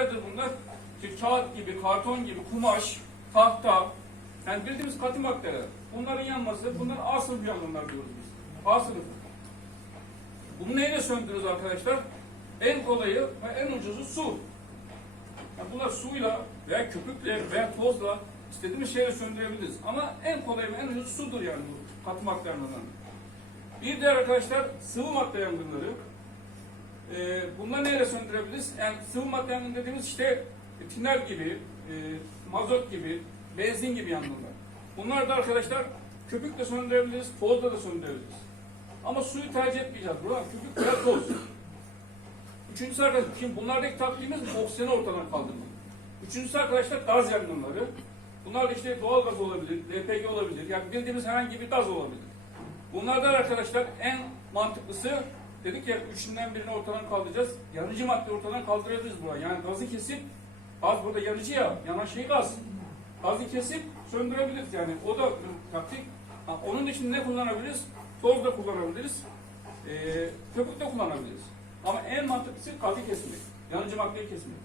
Nedir bunlar? İşte kağıt gibi, karton gibi, kumaş, tahta, yani bildiğimiz katı maddeler. Bunların yanması, bunlar A sınıfı yangınlar diyoruz biz. A sınıfı. Bunu neyle söndürürüz arkadaşlar? En kolayı ve en ucuzu su. Yani bunlar suyla veya köpükle veya tozla istediğimiz şeyle söndürebiliriz. Ama en kolay ve en ucuz sudur yani bu katı madde yangınları. Bir diğer arkadaşlar sıvı madde yangınları. Ee, bunları neyle söndürebiliriz? Yani sıvı madde yangını dediğimiz işte tiner gibi, e, mazot gibi, benzin gibi yangınlar. Bunlar da arkadaşlar köpükle söndürebiliriz, tozla da söndürebiliriz. Ama suyu tercih etmeyeceğiz. Burada köpük veya toz. Üçüncüsü arkadaşlar, şimdi bunlardaki taktiğimiz oksijeni ortadan kaldırmak. Üçüncüsü arkadaşlar gaz yangınları. Bunlar işte doğal gaz olabilir, LPG olabilir, yani bildiğimiz herhangi bir gaz olabilir. Bunlardan arkadaşlar en mantıklısı dedik ya üçünden birini ortadan kaldıracağız. Yanıcı madde ortadan kaldırabiliriz buraya. Yani gazı kesip, gaz burada yanıcı ya, yanan şey gaz. Gazı kesip söndürebiliriz yani. O da taktik. Ha, onun için ne kullanabiliriz? Toz da kullanabiliriz. Ee, köpük de kullanabiliriz. Ama en mantıklısı gazı kesmek. Yanıcı maddeyi kesmek.